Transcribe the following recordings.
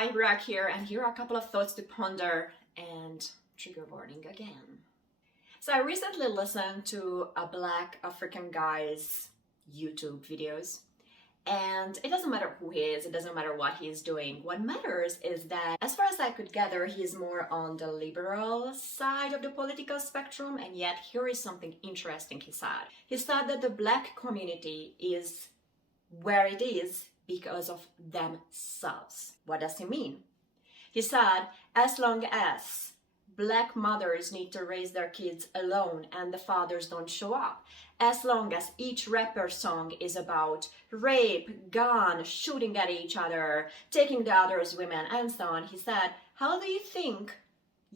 Hi, Burak here, and here are a couple of thoughts to ponder and trigger warning again. So I recently listened to a Black African guy's YouTube videos, and it doesn't matter who he is, it doesn't matter what he's doing. What matters is that, as far as I could gather, he's more on the liberal side of the political spectrum, and yet here is something interesting he said. He said that the Black community is where it is because of themselves. What does he mean? He said, as long as Black mothers need to raise their kids alone and the fathers don't show up, as long as each rapper song is about rape, gun, shooting at each other, taking the other's women, and so on, he said, how do you think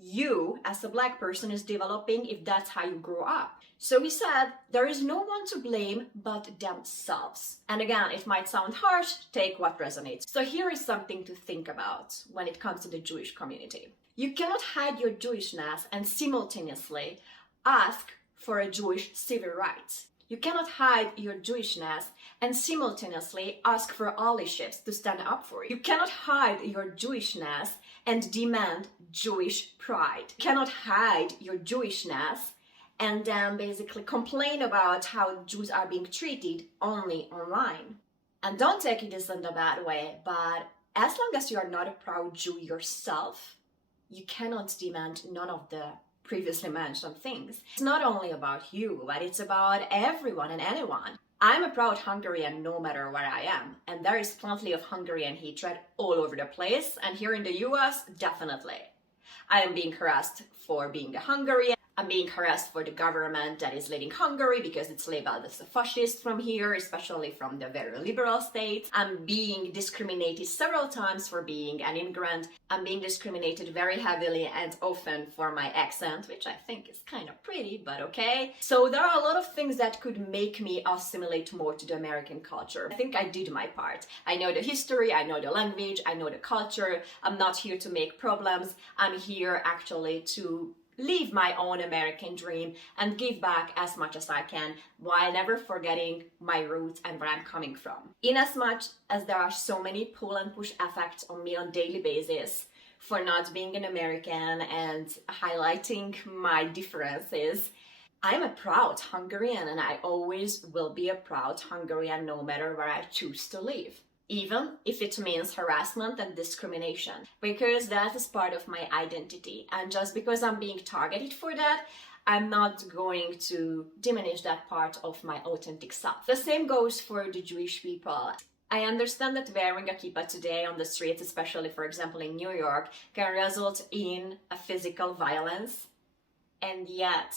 you as a Black person is developing if that's how you grew up? So he said there is no one to blame but themselves. And again, it might sound harsh, take what resonates. So here is something to think about when it comes to the Jewish community. You cannot hide your Jewishness and simultaneously ask for a Jewish civil rights. You cannot hide your Jewishness and simultaneously ask for allyships to stand up for you. You cannot hide your Jewishness and demand Jewish pride. You cannot hide your Jewishness and then basically complain about how Jews are being treated only online. And don't take this in a bad way, but as long as you are not a proud Jew yourself, you cannot demand none of the previously mentioned things. It's not only about you, but it's about everyone and anyone. I'm a proud Hungarian no matter where I am, and there is plenty of Hungarian hatred all over the place, and here in the US, definitely. I am being harassed for being a Hungarian. I'm being harassed for the government that is leading Hungary because it's labeled as a fascist from here, especially from the very liberal states. I'm being discriminated several times for being an immigrant. I'm being discriminated very heavily and often for my accent, which I think is kind of pretty, but okay. So there are a lot of things that could make me assimilate more to the American culture. I think I did my part. I know the history, I know the language, I know the culture. I'm not here to make problems. I'm here actually to live my own American dream and give back as much as I can while never forgetting my roots and where I'm coming from. In as much as there are so many pull and push effects on me on a daily basis for not being an American and highlighting my differences, I'm a proud Hungarian and I always will be a proud Hungarian no matter where I choose to live. Even if it means harassment and discrimination, because that is part of my identity. And just because I'm being targeted for that, I'm not going to diminish that part of my authentic self. The same goes for the Jewish people. I understand that wearing a kippah today on the streets, especially for example in New York, can result in a physical violence. And yet,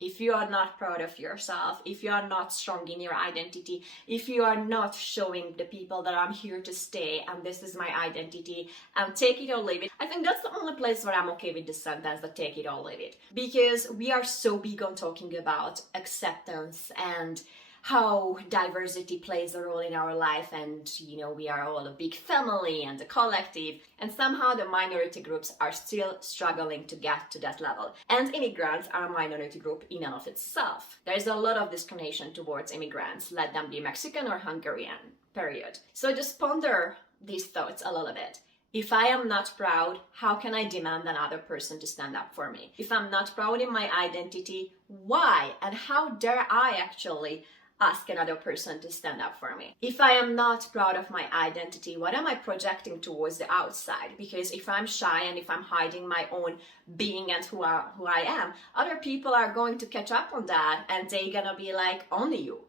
if you are not proud of yourself, if you are not strong in your identity, if you are not showing the people that I'm here to stay and this is my identity and take it or leave it, I think that's the only place where I'm okay with the sentence that take it or leave it. Because we are so big on talking about acceptance and how diversity plays a role in our life, and we are all a big family and a collective, and somehow the minority groups are still struggling to get to that level. And immigrants are a minority group in and of itself. There is a lot of discrimination towards immigrants, let them be Mexican or Hungarian, period. So just ponder these thoughts a little bit. If I am not proud, how can I demand another person to stand up for me? If I'm not proud in my identity, why and how dare I actually ask another person to stand up for me? If I am not proud of my identity, what am I projecting towards the outside? Because if I'm shy and if I'm hiding my own being and who I am, other people are going to catch up on that and they're gonna be like, only you.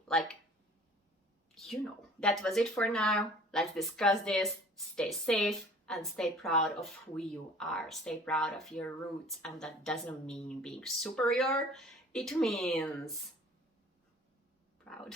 That was it for now. Let's discuss this. Stay safe and stay proud of who you are. Stay proud of your roots, and that doesn't mean being superior. It means proud.